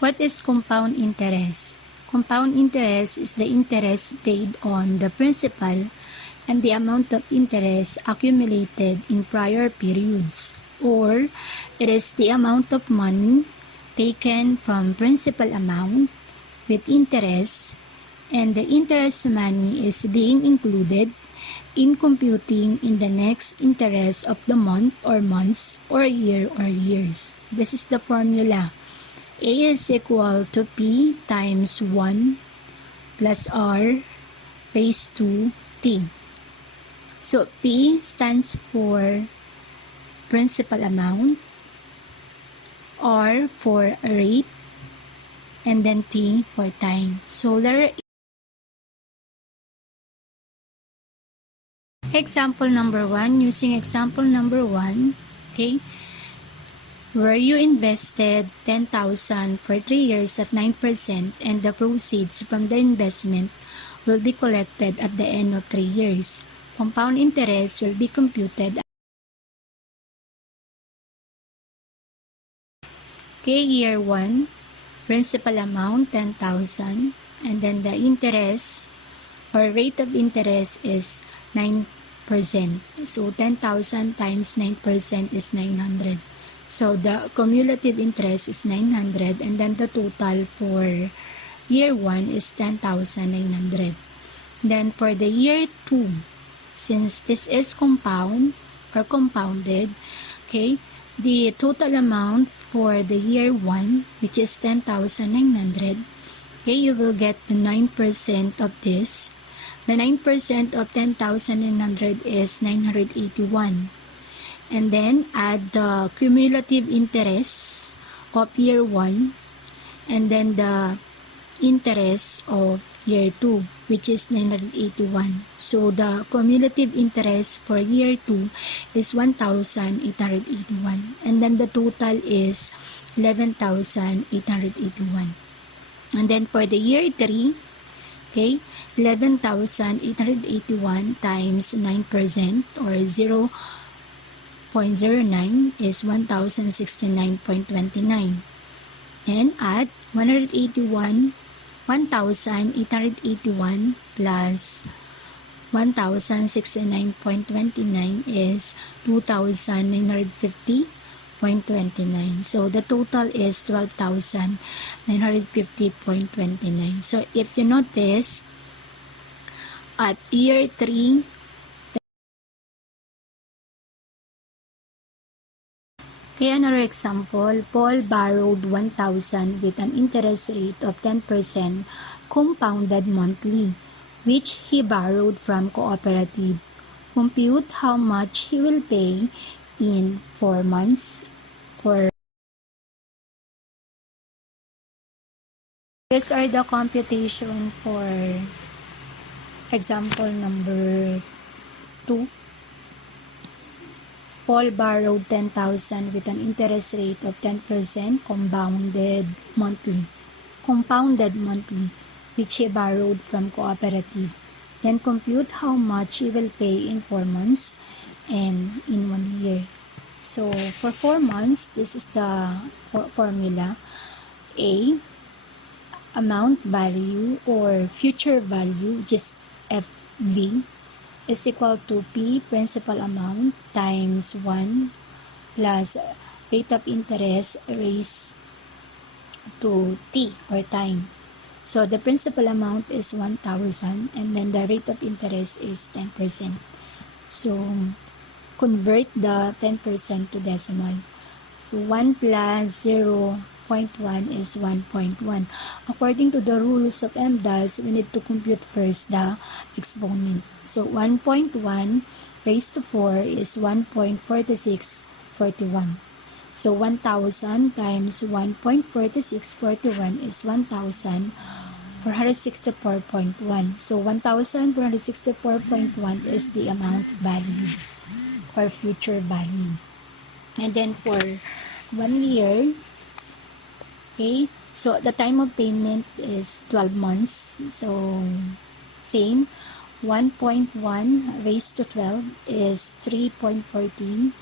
What is compound interest? Compound interest is the interest paid on the principal and the amount of interest accumulated in prior periods, or it is the amount of money taken from principal amount with interest, and the interest money is being included in computing in the next interest of the month or months or year or years. This is the formula. A is equal to P times 1 plus R raised to T. So P stands for principal amount, R for rate, and then T for time. So example number 1, using example number 1, okay, where you invested 10,000 for 3 years at 9%, and the proceeds from the investment will be collected at the end of 3 years. Compound interest will be computed. Okay, year 1, principal amount 10,000, and then the interest or rate of interest is 9%. So 10,000 times 9% is 900. So the cumulative interest is 900, and then the total for year 1 is 10,900. Then for the year 2, since this is compound or compounded, okay, the total amount for the year 1, which is 10,900, okay, you will get the 9% of this. The 9% of 10,900 is 981. And then add the cumulative interest of year 1, and then the interest of year 2, which is 981. So the cumulative interest for year 2 is 1,881, and then the total is 11,881. And then for the year 3, okay, 11,881 times 9% or 0.09 is 1,069.29, and add 1,881 plus 1,069.29 is 2,950.29. So the total is 12,950.29. So if you notice, at year 3, okay, another example, Paul borrowed 1,000 with an interest rate of 10% compounded monthly, which he borrowed from cooperative. Compute how much he will pay in 4 months. These are the computation for example number 2. Paul borrowed 10,000 with an interest rate of 10% compounded monthly, which he borrowed from cooperative. Then compute how much he will pay in 4 months and in 1 year. So for 4 months, this is the formula. A, amount value or future value, which is FV, is equal to P, principal amount, times 1 plus rate of interest raised to T or time. So the principal amount is 1,000, and then the rate of interest is 10%. So convert the 10% to decimal. 1 plus 0.1 is 1.1. According to the rules of MDAS, we need to compute first the exponent. So 1.1 raised to 4 is 1.4641. So 1,000 times 1.4641 is 1,464.1. So 1,464.1 is the amount value or future value. And then for 1 year, okay, so the time of payment is 12 months. So same, 1.1 raised to 12 is 3.14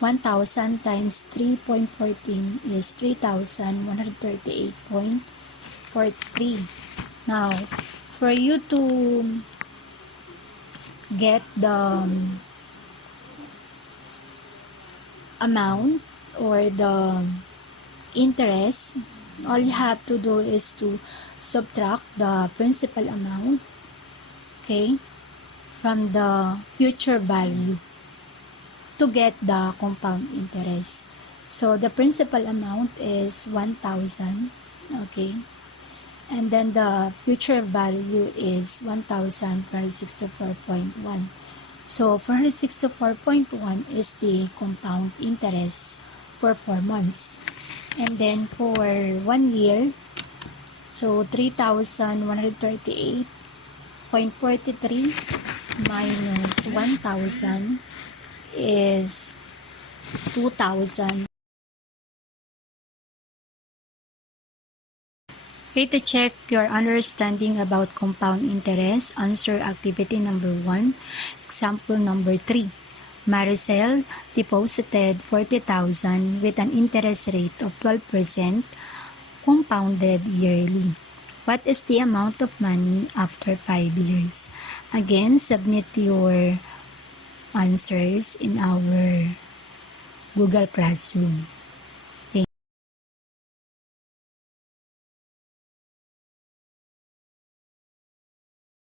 1,000 times 3.14 is 3,138.43. Now, for you to get the amount or the interest, all you have to do is to subtract the principal amount, okay, from the future value to get the compound interest. So the principal amount is 1,000, okay, and then the future value is 1,464.1. So 464.1 is the compound interest for 4 months. And then for 1 year, so 3,138.43 minus 1,000 is 2,000. Okay, to check your understanding about compound interest, answer activity number 1, example number 3. Maricel deposited 40,000 with an interest rate of 12% compounded yearly. What is the amount of money after 5 years? Again, submit your answers in our Google Classroom.